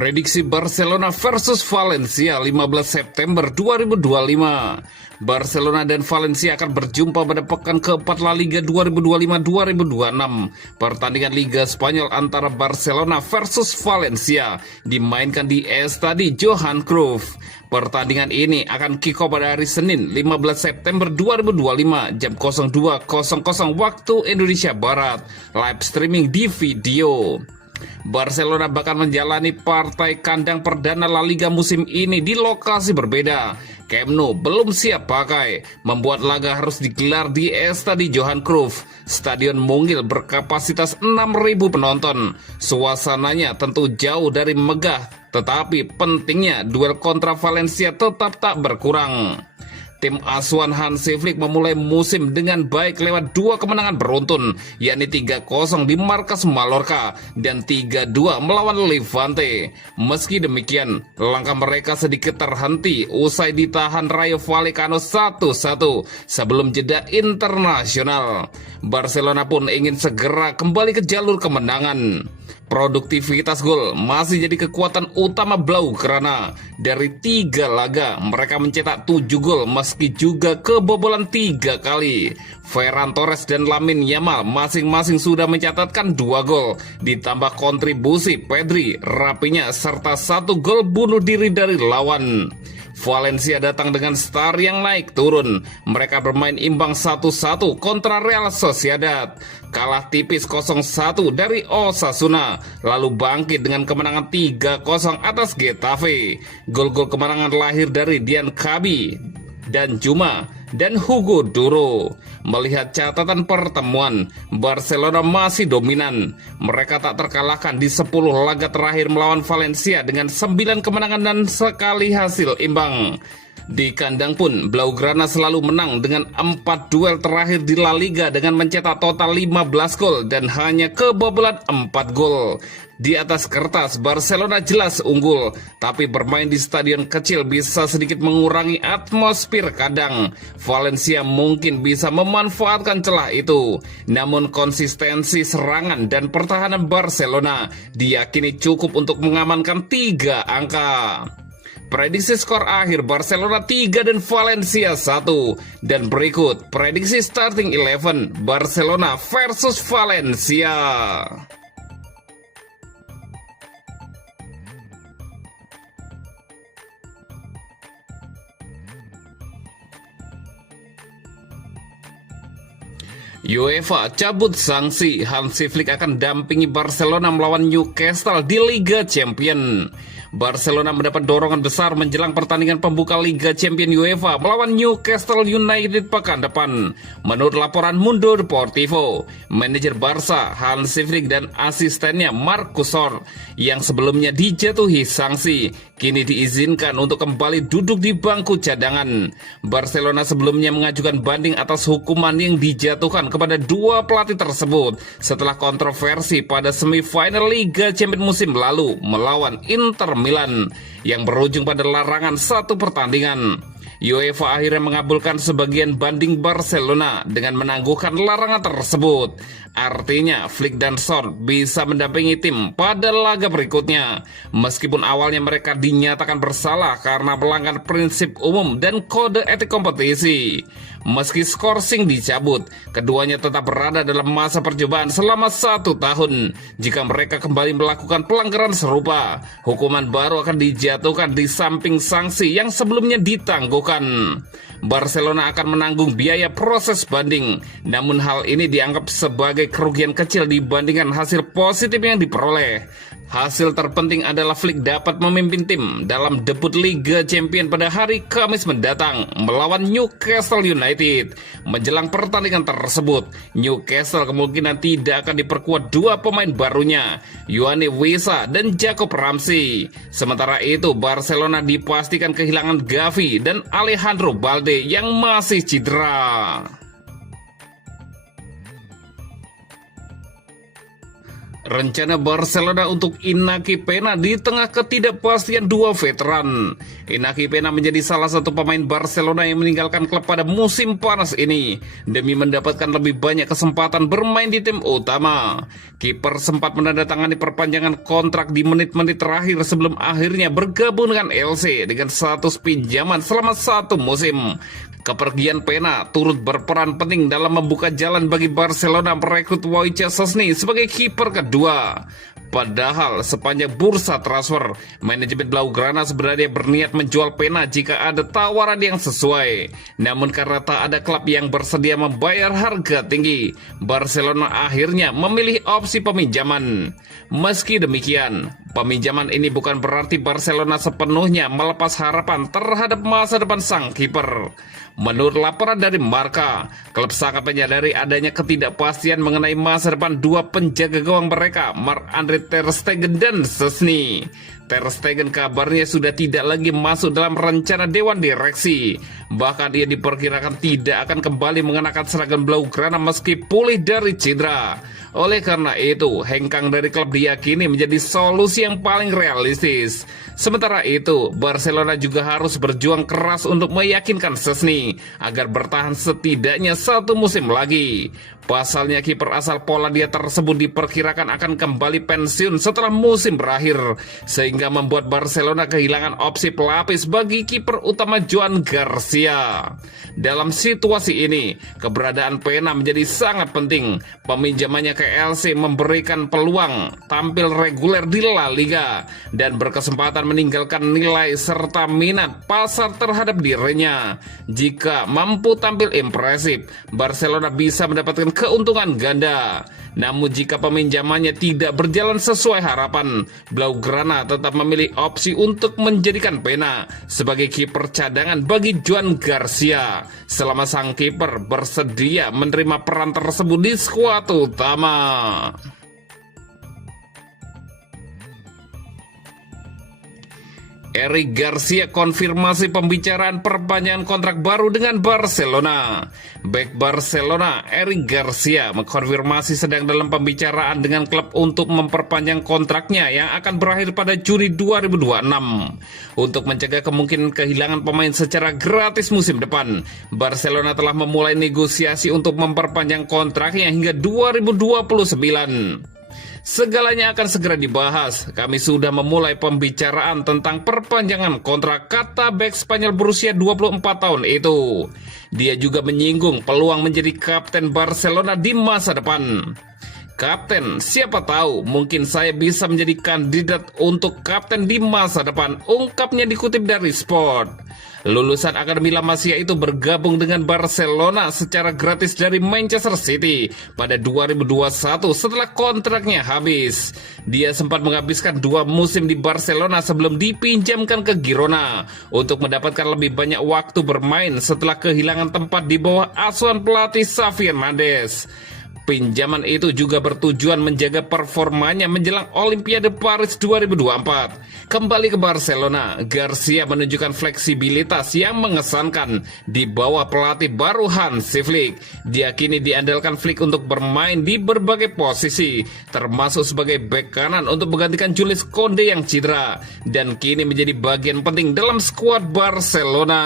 Prediksi Barcelona versus Valencia 15 September 2025. Barcelona dan Valencia akan berjumpa pada pekan keempat La Liga 2025-2026. Pertandingan Liga Spanyol antara Barcelona versus Valencia dimainkan di Estadi Johan Cruyff. Pertandingan ini akan kick off pada hari Senin 15 September 2025 jam 02.00 waktu Indonesia Barat. Live streaming di video. Barcelona bakal menjalani partai kandang perdana La Liga musim ini di lokasi berbeda. Camp Nou belum siap pakai, membuat laga harus digelar di Estadi Johan Cruyff. Stadion mungil berkapasitas 6.000 penonton. Suasananya tentu jauh dari megah, tetapi pentingnya duel kontra Valencia tetap tak berkurang. Tim asuhan Hansi Flick memulai musim dengan baik lewat 2 kemenangan beruntun, yakni 3-0 di markas Mallorca dan 3-2 melawan Levante. Meski demikian, langkah mereka sedikit terhenti usai ditahan Rayo Vallecano 1-1 sebelum jeda internasional. Barcelona pun ingin segera kembali ke jalur kemenangan. Produktivitas gol masih jadi kekuatan utama Blaugrana. Dari 3 laga, mereka mencetak 7 gol meski juga kebobolan 3 kali. Ferran Torres dan Lamine Yamal masing-masing sudah mencatatkan 2 gol, ditambah kontribusi Pedri, Rafinha, serta 1 gol bunuh diri dari lawan. Valencia datang dengan star yang naik turun. Mereka bermain imbang 1-1 kontra Real Sociedad. Kalah tipis 0-1 dari Osasuna, lalu bangkit dengan kemenangan 3-0 atas Getafe. Gol-gol kemenangan lahir dari Dian Kabi dan Juma dan Hugo Duro. Melihat catatan pertemuan, Barcelona masih dominan. Mereka tak terkalahkan di 10 laga terakhir melawan Valencia dengan 9 kemenangan dan sekali hasil imbang. Di kandang pun, Blaugrana selalu menang dengan 4 duel terakhir di La Liga dengan mencetak total 15 gol dan hanya kebobolan 4 gol. Di atas kertas, Barcelona jelas unggul, tapi bermain di stadion kecil bisa sedikit mengurangi atmosfer kandang. Valencia mungkin bisa memanfaatkan celah itu. Namun konsistensi serangan dan pertahanan Barcelona diyakini cukup untuk mengamankan 3 angka. Prediksi skor akhir Barcelona 3 dan Valencia 1. Dan berikut prediksi starting 11 Barcelona versus Valencia. UEFA cabut sanksi, Hansi Flick akan dampingi Barcelona melawan Newcastle di Liga Champions. Barcelona mendapat dorongan besar menjelang pertandingan pembuka Liga Champions UEFA melawan Newcastle United pekan depan. Menurut laporan Mundo Deportivo, manajer Barca Hansi Flick dan asistennya Marcus Sorr yang sebelumnya dijatuhi sanksi kini diizinkan untuk kembali duduk di bangku cadangan. Barcelona sebelumnya mengajukan banding atas hukuman yang dijatuhkan kepada 2 pelatih tersebut setelah kontroversi pada semifinal Liga Champions musim lalu melawan Inter Milan yang berujung pada larangan 1 pertandingan. UEFA akhirnya mengabulkan sebagian banding Barcelona dengan menangguhkan larangan tersebut. Artinya Flick dan Sorr bisa mendampingi tim pada laga berikutnya. Meskipun awalnya mereka dinyatakan bersalah karena melanggar prinsip umum dan kode etik kompetisi. Meski skorsing dicabut, keduanya tetap berada dalam masa percobaan selama 1 tahun. Jika mereka kembali melakukan pelanggaran serupa, hukuman baru akan dijatuhkan di samping sanksi yang sebelumnya ditangguhkan. Barcelona akan menanggung biaya proses banding, namun hal ini dianggap sebagai kerugian kecil dibandingkan hasil positif yang diperoleh. Hasil terpenting adalah Flick dapat memimpin tim dalam debut Liga Champions pada hari Kamis mendatang melawan Newcastle United. Menjelang pertandingan tersebut, Newcastle kemungkinan tidak akan diperkuat 2 pemain barunya, Yoane Wissa dan Jacob Ramsey. Sementara itu, Barcelona dipastikan kehilangan Gavi dan Alejandro Balde yang masih cedera. Rencana Barcelona untuk Inaki Pena di tengah ketidakpastian 2 veteran. Inaki Pena menjadi salah satu pemain Barcelona yang meninggalkan klub pada musim panas ini demi mendapatkan lebih banyak kesempatan bermain di tim utama. Kiper sempat menandatangani perpanjangan kontrak di menit-menit terakhir sebelum akhirnya bergabung dengan LC dengan status pinjaman selama 1 musim. Kepergian Pena turut berperan penting dalam membuka jalan bagi Barcelona merekrut Wojciech Szczęsny sebagai kiper kedua. Padahal sepanjang bursa transfer, manajemen Blaugrana sebenarnya berniat menjual Pena jika ada tawaran yang sesuai. Namun karena tak ada klub yang bersedia membayar harga tinggi, Barcelona akhirnya memilih opsi peminjaman. Meski demikian, peminjaman ini bukan berarti Barcelona sepenuhnya melepas harapan terhadap masa depan sang kiper. Menurut laporan dari Marca, klub sangat menyadari adanya ketidakpastian mengenai masa depan dua penjaga gawang mereka, Marc-Andre Ter Stegen dan Szczęsny. Ter Stegen kabarnya sudah tidak lagi masuk dalam rencana dewan direksi. Bahkan ia diperkirakan tidak akan kembali mengenakan seragam Blaugrana meski pulih dari cedera. Oleh karena itu, hengkang dari klub diyakini menjadi solusi yang paling realistis. Sementara itu, Barcelona juga harus berjuang keras untuk meyakinkan Szczęsny agar bertahan setidaknya 1 musim lagi. Pasalnya kiper asal Polandia tersebut diperkirakan akan kembali pensiun setelah musim berakhir, sehingga membuat Barcelona kehilangan opsi pelapis bagi kiper utama Joan Garcia. Dalam situasi ini, keberadaan Pena menjadi sangat penting. Peminjamannya ke LC memberikan peluang tampil reguler di La Liga dan berkesempatan meninggalkan nilai serta minat pasar terhadap dirinya. Jika mampu tampil impresif, Barcelona bisa mendapatkan keuntungan ganda. Namun jika peminjamannya tidak berjalan sesuai harapan, Blaugrana tetap memilih opsi untuk menjadikan Pena sebagai kiper cadangan bagi Joan Garcia selama sang kiper bersedia menerima peran tersebut di skuad utama. Eric Garcia konfirmasi pembicaraan perpanjangan kontrak baru dengan Barcelona. Bek Barcelona, Eric Garcia mengkonfirmasi sedang dalam pembicaraan dengan klub untuk memperpanjang kontraknya yang akan berakhir pada Juni 2026. Untuk mencegah kemungkinan kehilangan pemain secara gratis musim depan, Barcelona telah memulai negosiasi untuk memperpanjang kontraknya hingga 2029. Segalanya akan segera dibahas. Kami sudah memulai pembicaraan tentang perpanjangan kontrak, kata bek Spanyol berusia 24 tahun itu. Dia juga menyinggung peluang menjadi kapten Barcelona di masa depan. Kapten, siapa tahu mungkin saya bisa menjadi kandidat untuk kapten di masa depan, ungkapnya dikutip dari Sport. Lulusan Akademi La Masia itu bergabung dengan Barcelona secara gratis dari Manchester City pada 2021 setelah kontraknya habis. Dia sempat menghabiskan 2 musim di Barcelona sebelum dipinjamkan ke Girona untuk mendapatkan lebih banyak waktu bermain setelah kehilangan tempat di bawah asuhan pelatih Xavi Hernandez. Pinjaman itu juga bertujuan menjaga performanya menjelang Olimpiade Paris 2024. Kembali ke Barcelona, Garcia menunjukkan fleksibilitas yang mengesankan di bawah pelatih baru Hansi Flick. Dia kini diandalkan Flick untuk bermain di berbagai posisi, termasuk sebagai bek kanan untuk menggantikan Jules Koundé yang cedera, dan kini menjadi bagian penting dalam skuad Barcelona.